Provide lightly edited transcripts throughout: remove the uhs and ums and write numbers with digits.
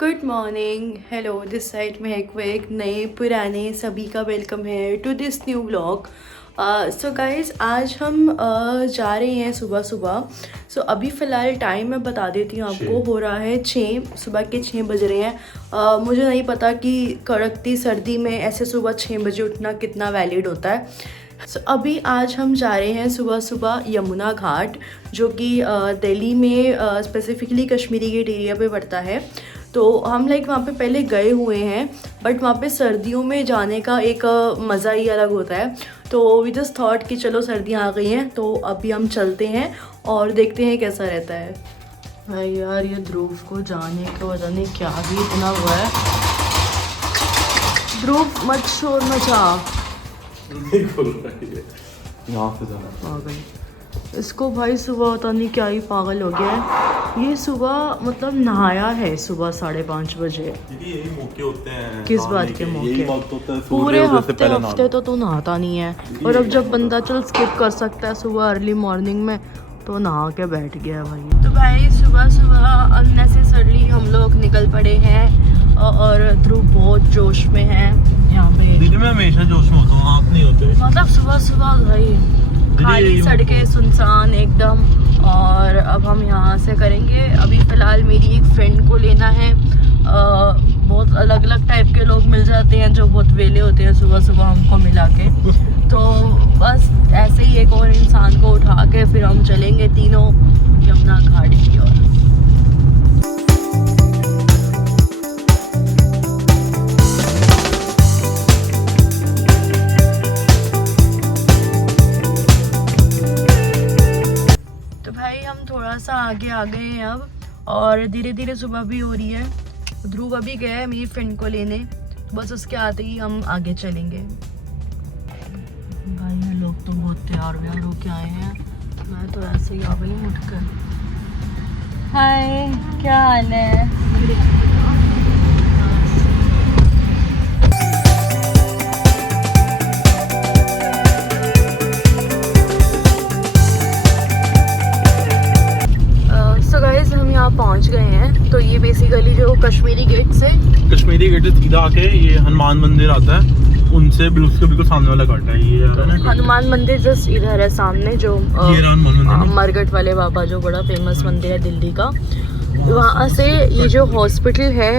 Good morning, hello, this side में एक नए पुराने सभी का वेलकम है to this new vlog. So guys, आज हम जा रहे हैं सुबह सुबह। सो अभी फ़िलहाल टाइम मैं बता देती हूँ आपको, हो रहा है 6, सुबह के 6 बज रहे हैं। मुझे नहीं पता कि कड़कती सर्दी में ऐसे सुबह 6 बजे उठना कितना वैलिड होता है। सो अभी आज हम जा रहे हैं सुबह सुबह यमुना घाट, जो कि दिल्ली में स्पेसिफ़िकली कश्मीरी गेट एरिया पे पड़ता है। तो हम वहाँ पे पहले गए हुए हैं, बट वहाँ पे सर्दियों में जाने का एक मज़ा ही अलग होता है। तो वी जस्ट थॉट कि चलो सर्दियाँ आ गई हैं तो अभी हम चलते हैं और देखते हैं कैसा रहता है। भाई यार, ये ध्रुव को जाने का पता नहीं क्या ही इतना हुआ है। ध्रुव मत शोर मचा। आ गई इसको भाई, सुबह पता नहीं क्या ही पागल हो गया है। ये सुबह मतलब नहाया है सुबह 5:30 बजे। यही मौके होते हैं। किस बात के मौके? पूरे हफ्ते तो तू नहाता नहीं है, और अब जब बंदा चल स्किप कर सकता है सुबह अर्ली मॉर्निंग में तो नहा के बैठ गया भाई। तो भाई सुबह सुबह अननेसेसरली हम लोग निकल पड़े हैं और ध्रुव बहुत जोश में है यहाँ पे। दिल्ली में हमेशा जोश में होता हूँ, आप नहीं होते। मतलब सुबह सुबह भाई खाली सड़कें सुनसान एकदम। और अब हम यहाँ से करेंगे, अभी फ़िलहाल मेरी एक फ्रेंड को लेना है। बहुत अलग अलग टाइप के लोग मिल जाते हैं जो बहुत वेले होते हैं सुबह सुबह हमको मिला के। तो बस ऐसे ही एक और इंसान को उठा के फिर हम चलेंगे तीनों यमुना घाट की ओर। थोड़ा सा आगे आ गए हैं अब, और धीरे धीरे सुबह भी हो रही है। ध्रुव अभी गया है मेरी फ्रेंड को लेने, बस उसके आते ही हम आगे चलेंगे। भाई ये लोग तो बहुत तैयार व्यार होके आए हैं, मैं तो ऐसे ही आ गई हूँ उठकर। हाय, क्या हाल है? पहुंच गए हैं। तो ये बेसिकली जो कश्मीरी गेट से सीधा आके ये हनुमान मंदिर आता है, उनसे बिल्कुल सामने वाला घाट है। ये हनुमान मंदिर जस्ट इधर है सामने, जो मरगट वाले बाबा जो बड़ा फेमस मंदिर है दिल्ली का। वहाँ से ये जो हॉस्पिटल है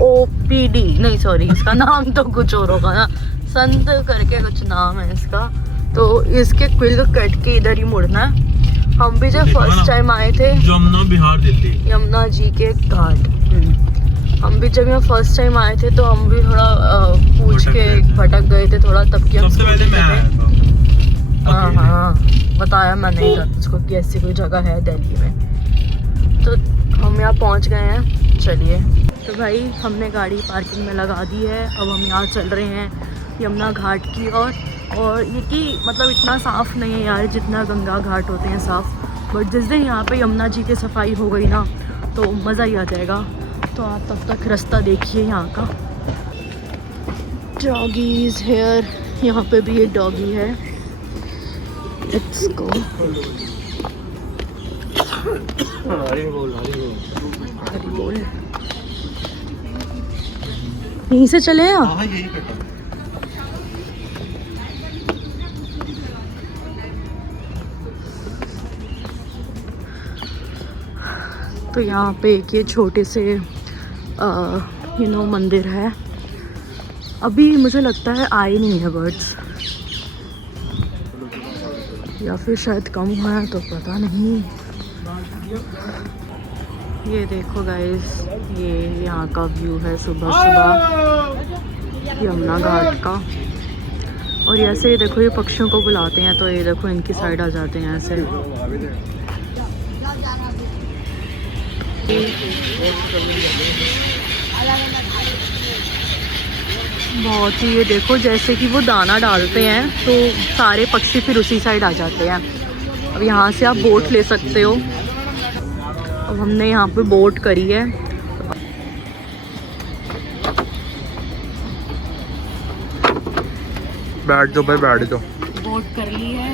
OPD, नहीं सॉरी इसका नाम तो कुछ और होगा ना, संत करके कुछ नाम है इसका। तो इसके क्विल कट के इधर ही मुड़ना है। हम भी जब फर्स्ट टाइम आए थे यमुना बिहार दिल्ली, यमुना जी के घाट, हम भी जब यहाँ फर्स्ट टाइम आए थे तो हम भी थोड़ा पूछ के भटक गए थे थोड़ा, तब कि हम हाँ बताया मैंने उसको कि ऐसी कोई जगह है दिल्ली में। तो हम यहाँ पहुँच गए हैं। चलिए, तो भाई हमने गाड़ी पार्किंग में लगा दी है। अब हम यहाँ चल रहे हैं यमुना घाट की ओर। और ये कि मतलब इतना साफ़ नहीं है यार जितना गंगा घाट होते हैं साफ़, बट जिस दिन यहाँ पे यमुना जी की सफाई हो गई ना तो मज़ा ही आ जाएगा। तो आप तब तक रास्ता देखिए यहाँ का। डॉगीज़ हेयर, यहाँ पे भी एक डॉगी है। Let's go. हरी बोल। यहीं से चले आप? तो यहाँ पे एक ये छोटे से मंदिर है। अभी मुझे लगता है आए नहीं है बर्ड्स, या फिर शायद कम हुआ है तो पता नहीं। ये देखो गाइस, ये यहाँ का व्यू है सुबह सुबह यमुना घाट का। और ऐसे देखो ये पक्षियों को बुलाते हैं, तो ये देखो इनकी साइड आ जाते हैं ऐसे। बहुत ही, ये देखो जैसे कि वो दाना डालते हैं तो सारे पक्षी फिर उसी साइड आ जाते हैं। अब यहाँ से आप बोट ले सकते हो। अब हमने यहाँ पे बोट करी है। बैठ जाओ भाई, बैठ जाओ। बोट कर ली है,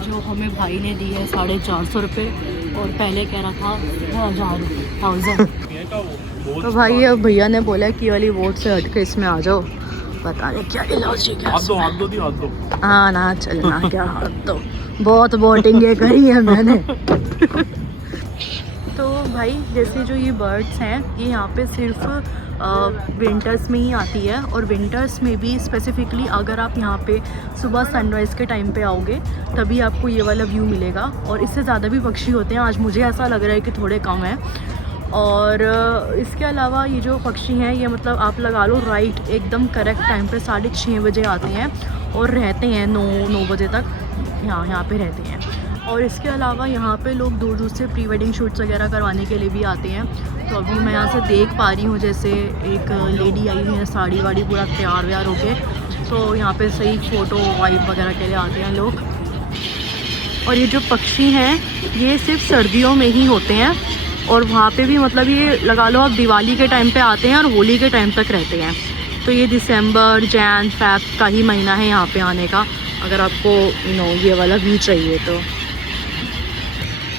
जो हमें भाई ने दी है 450 रुपये, और पहले कह रहा था वो 1000। तो भाई अब भैया ने बोला कि ये वाली बोट से हट के इसमें आ जाओ, पता नहीं क्या लॉजिक है। हाथ दो। हाँ ना चलना क्या हाथ दो, बहुत बोटिंग करी है मैंने। तो भाई जैसे जो ये बर्ड्स हैं ये यहाँ पे सिर्फ विंटर्स में ही आती है, और विंटर्स में भी स्पेसिफिकली अगर आप यहाँ पे सुबह सनराइज़ के टाइम पे आओगे तभी आपको ये वाला व्यू मिलेगा, और इससे ज़्यादा भी पक्षी होते हैं। आज मुझे ऐसा लग रहा है कि थोड़े कम हैं। और इसके अलावा ये जो पक्षी हैं ये मतलब आप लगा लो राइट एकदम करेक्ट टाइम पे 6:30 बजे आते हैं और रहते हैं 9 बजे तक यहाँ पे रहते हैं। और इसके अलावा यहाँ पे लोग दूर दूर से प्री वेडिंग शूट्स वगैरह करवाने के लिए भी आते हैं। तो अभी मैं यहाँ से देख पा रही हूँ जैसे एक लेडी आई है साड़ी वाड़ी पूरा तैयार व्यार होके, तो यहाँ पे सही फ़ोटो वाइब वगैरह के लिए आते हैं लोग। और ये जो पक्षी हैं ये सिर्फ सर्दियों में ही होते हैं, और वहाँ पे भी मतलब ये लगा लो आप दिवाली के टाइम पे आते हैं और होली के टाइम तक रहते हैं। तो ये दिसंबर जैन फेब का ही महीना है यहाँ पे आने का, अगर आपको ये वाला व्यू चाहिए तो।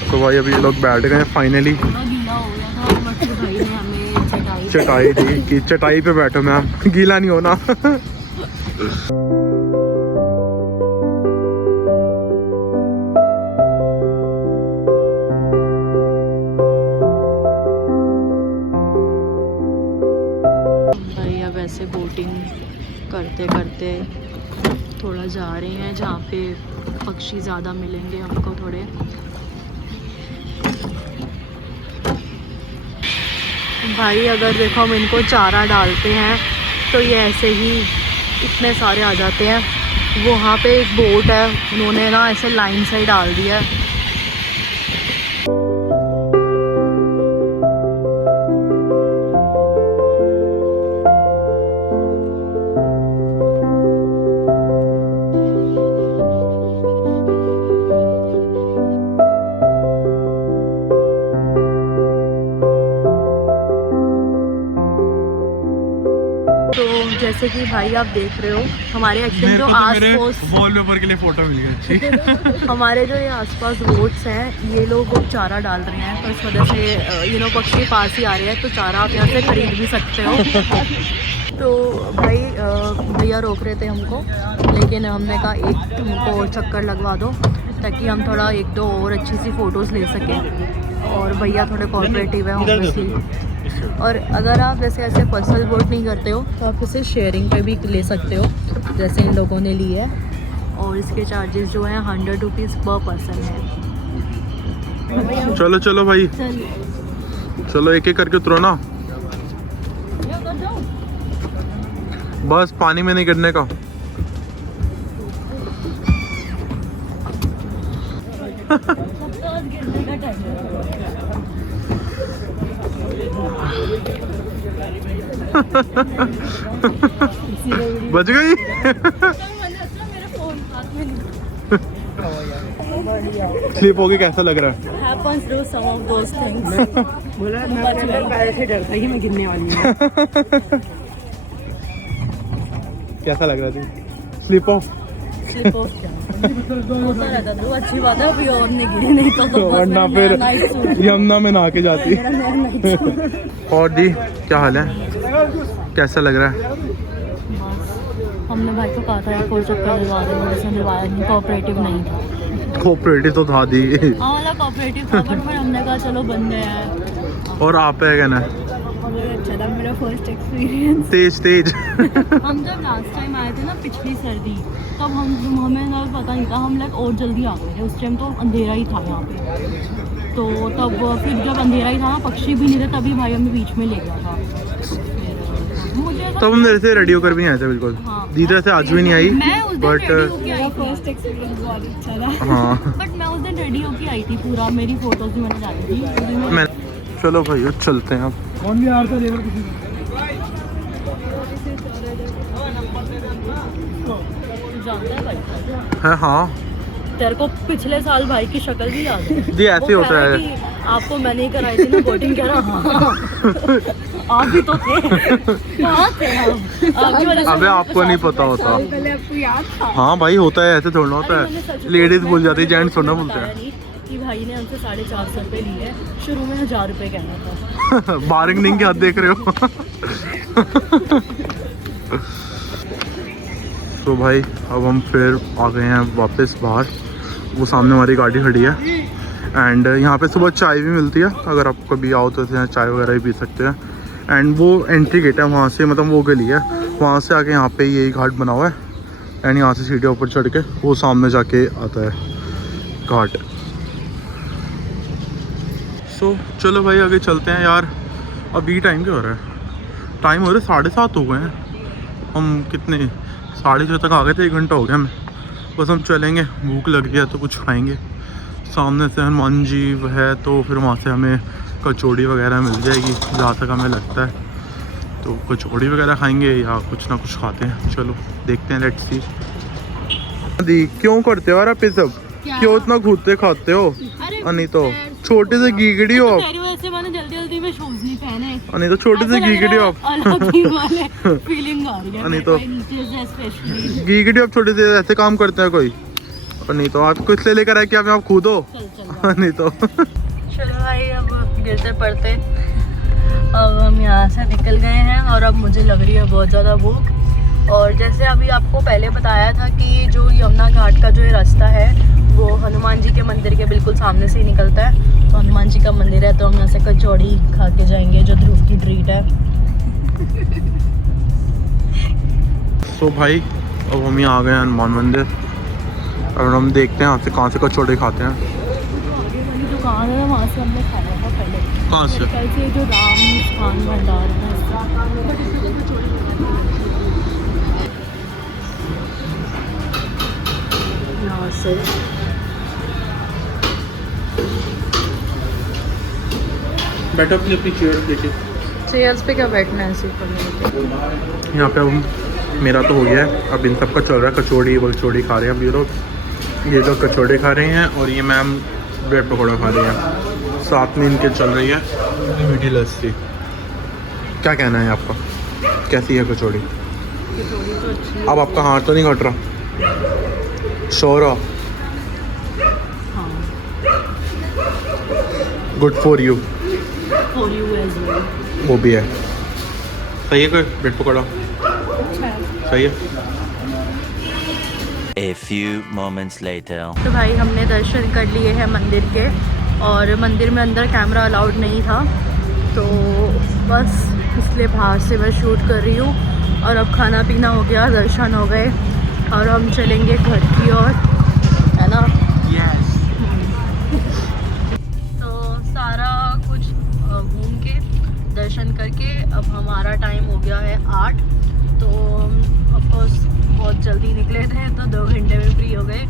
तो भाई अभी ये लोग बैठ गए फाइनली। गीला हो गया था बट भाई ने हमें चटाई दी कि चटाई पे बैठो मैम, गीला नहीं होना। भाई अब ऐसे बोटिंग करते करते थोड़ा जा रहे हैं जहाँ पे पक्षी ज़्यादा मिलेंगे हमको थोड़े। भाई अगर देखो हम इनको चारा डालते हैं तो ये ऐसे ही इतने सारे आ जाते हैं। वो वहाँ पे एक बोट है, उन्होंने ना ऐसे लाइन से ही डाल दिया है। तो जैसे कि भाई आप देख रहे हो हमारे एक्चुअली जो आसपास वॉलपेपर के लिए फोटो मिल गई। हमारे जो ये आसपास बोट्स हैं ये लोग चारा डाल रहे हैं, तो इस वजह से पक्षी पास ही आ रहे हैं, तो चारा आप यहाँ से खरीद भी सकते हो। तो भाई भैया रोक रहे थे हमको, लेकिन हमने कहा एक हमको चक्कर लगवा दो ताकि हम थोड़ा 1-2 और अच्छी सी फ़ोटोज़ ले सकें। और भैया थोड़े कोऑपरेटिव है ऑब्वियसली। और अगर आप जैसे ऐसे पर्सनल बोट नहीं करते हो तो आप इसे शेयरिंग पे भी ले सकते हो, जैसे इन लोगों ने ली है। और इसके चार्जेस जो हैं 100 रुपीज़ पर पर्सन है। चलो चलो भाई चलो एक एक करके उतरो ना, बस पानी में नहीं गिरने का। बच गई। स्लिप होके कैसा लग रहा है? Happens to some of those things. बोला मैं पहले से डरता ही मैं गिरने वाली हूँ। कैसा लग रहा थी? स्लिप ऑफ स्लिप ऑफ क्या होता रहता था, वो अच्छी बात है। अभी और नहीं गिरी, नहीं तो वरना फिर यमुना में नहा के जाती। और दी क्या हाल है, कैसा लग रहा है? हमने भाई को कहा था एक और चक्कर दिलवा देंगे, उसने दिलवाया नहीं, कोऑपरेटिव नहीं था। कोऑपरेटिव तो था दी। हाँ मतलब कोऑपरेटिव था, बट फिर हमने कहा चलो बंदे हैं। और आप है कहना अच्छा था मेरा फर्स्ट एक्सपीरियंस। तेज हम जब लास्ट टाइम आए थे ना पिछली सर्दी, तब हमें ना पता नहीं था, हम और जल्दी आ गए थे। उस टाइम तो अंधेरा ही था यहाँ पे, तो तब फिर जब अंधेरा ही था ना, पक्षी भी नहीं थे, तभी भाई हमें बीच में ले गया था। तब हम मेरे से रेडी होकर भी नहीं आए थे बिल्कुल। हाँ, दीदी से आज भी नहीं आई, मैं उस दिन बट रेडी होके आई थी। फर्स्ट एक्सपीरियंस बहुत अच्छा था। हाँ बट मैं उस दिन रेडी होके आई थी पूरा, मेरी फोटोज भी मैंने डाली थी उस दिन मैं। चलो भाई चलते हैं अब। कौन भी यार तो लेकर किसी जानता है भाई है। हाँ तेरे को पिछले साल भाई की शक्ल भी याद है? जी ऐसे वो होता कह रहा है। कि आपको मैंने ही कराई थी ना बोटिंग, कह रहा हाँ आप भी तो थे, कहाँ थे आप? आपकी वजह से अबे आपको नहीं पता होता। पहले आपको याद था। हाँ भाई होता है, ऐसे थोड़ा होता है। लेडीज भूल जाती है, जेंट्स थोड़ा भूलते हैं। कि भाई ने हमसे 450 रुपये लिए, शुरू में 1000 रुपये कहना था। बार्गेनिंग के हाथ देख रहे हो। तो भाई अब हम फिर आ गए हैं वापस बाहर, वो सामने हमारी गाड़ी खड़ी है। एंड यहाँ पे सुबह चाय भी मिलती है, अगर आप कभी आओ तो यहाँ चाय वगैरह भी पी सकते हैं। एंड वो एंट्री गेट है वहाँ से, मतलब वो गली है, वहाँ से आके यहाँ पे यही घाट बना हुआ है। एंड यहाँ से सीढ़ियों ऊपर चढ़ के वो सामने जाके आता है घाट। सो चलो भाई आगे चलते हैं यार। अभी टाइम क्या हो रहा है? टाइम हो रहा है 7:30 हो गए हैं। हम कितने 6:30 तक आ गए थे, 1 घंटा हो गया हमें। बस हम चलेंगे, भूख लग गया तो कुछ खाएंगे। सामने से हनुमान जी है तो फिर वहाँ से हमें कचौड़ी वगैरह मिल जाएगी जहाँ तक हमें लगता है। तो कचौड़ी वगैरह खाएंगे या कुछ ना कुछ खाते हैं। चलो देखते हैं, लेट्स सी। दी क्यों करते हो यार आप ये सब? क्यों इतना घूमते खाते हो? नहीं तो छोटे से गीगड़ी हो आप। मैंने जल्दी में शूज नहीं पहने। नहीं तो छोटे से गीगड़ी हो आप। फीलिंग आ रही है। नहीं तो गीगड़ी आप छोटे से ऐसे काम करते हैं कोई? नहीं तो आप कुछ ले लेकर आए कि आप खुद हो? नहीं तो चलो भाई अब गिरते पड़ते अब हम यहाँ से निकल गए हैं और अब मुझे लग रही है बहुत ज़्यादा भूख। और जैसे अभी आपको पहले बताया था कि जो यमुना घाट का जो ये रास्ता है वो हनुमान जी के मंदिर के बिल्कुल सामने से ही निकलता है। तो हनुमान जी का मंदिर है तो हम यहाँ से कचौड़ी खा के जाएंगे जो ध्रुव की ट्रीट है। तो भाई अब हम यहाँ आ गए हैं हनुमान मंदिर। अब हम देखते हैं यहाँ से कहाँ से कचौड़ी खाते हैं। आगे वाली दुकान है ना, वहाँ से हमने खाया था पहले। कहाँ से? कल से जो राम स्थान भंडार है यहाँ से बैठो अपनी अपनी चेयर देखिए। चेयर्स पे क्या बैठना है सिर्फ। यहाँ पे अब मेरा तो हो गया है, अब इन सबका चल रहा है। कचौड़ी वचौड़ी खा रहे हैं अब ये लोग। ये लोग कचौड़ी खा रहे हैं और ये मैम ब्रेड पकौड़ा खा रही हैं। साथ में इनके चल रही है मीठी लस्सी। क्या कहना है आपका, कैसी है कचौड़ी? कचौड़ी तो अच्छी है। अब आपका हाथ तो नहीं घट रहा? शोरा हाँ, good for you. For you as well. वो भी है। सही है कोई ब्रेड पकौड़ा? अच्छा है। सही है। A few moments later. तो भाई हमने दर्शन कर लिए हैं मंदिर के और मंदिर में अंदर कैमरा अलाउड नहीं था तो बस इसलिए बाहर से मैं शूट कर रही हूँ। और अब खाना पीना हो गया, दर्शन हो गए और हम चलेंगे घर की ओर, है ना? Yes. तो सारा कुछ घूम के दर्शन करके अब हमारा टाइम हो गया है 8। तो ऑफकोर्स बहुत जल्दी निकले थे तो 2 घंटे में फ्री हो गए।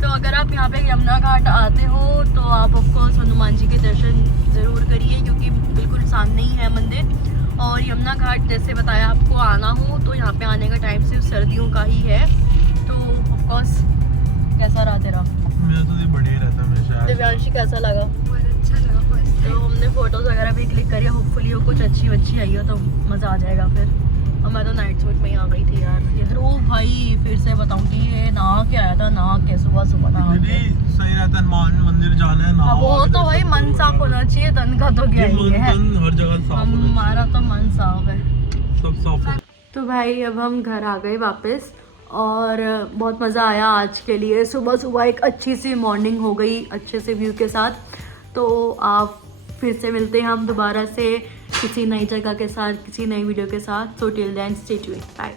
तो अगर आप यहाँ पे यमुना घाट आते हो तो आप ऑफकोर्स हनुमान जी के दर्शन ज़रूर करिए क्योंकि बिल्कुल सामने ही है मंदिर। और यमुना घाट जैसे बताया आपको आना हो तो यहाँ पे आने का टाइम सिर्फ सर्दियों का ही है। तो ऑफकोर्स कैसा रहा तेरा? मेरा तो ये बढ़िया ही रहता है हमेशा। दिव्यांशी कैसा लगा? बहुत अच्छा लगा। तो हमने फ़ोटोज़ वगैरह भी क्लिक करी, होपफुली वो कुछ अच्छी आई हो तो मज़ा आ जाएगा फिर। और मैं तो नाइट सूट में ही आ गई थी यार। ओ भाई फिर से बताऊँ कि ये नहा के आया था, नहा के सुबह नहा के। सही रहता है, हनुमान मंदिर जाना है ना। वो तो भाई मन साफ होना चाहिए, तन का तो क्या ही है। हर जगह साफ हमारा तो मन साफ है। सब साफ है। तो भाई अब हम घर आ गए वापस और बहुत मज़ा आया आज के लिए। सुबह एक अच्छी सी मॉर्निंग हो गई अच्छे से व्यू के साथ। तो आप फिर से मिलते हैं हम दोबारा से किसी नई जगह के साथ, किसी नई वीडियो के साथ। So till then stay tuned, bye.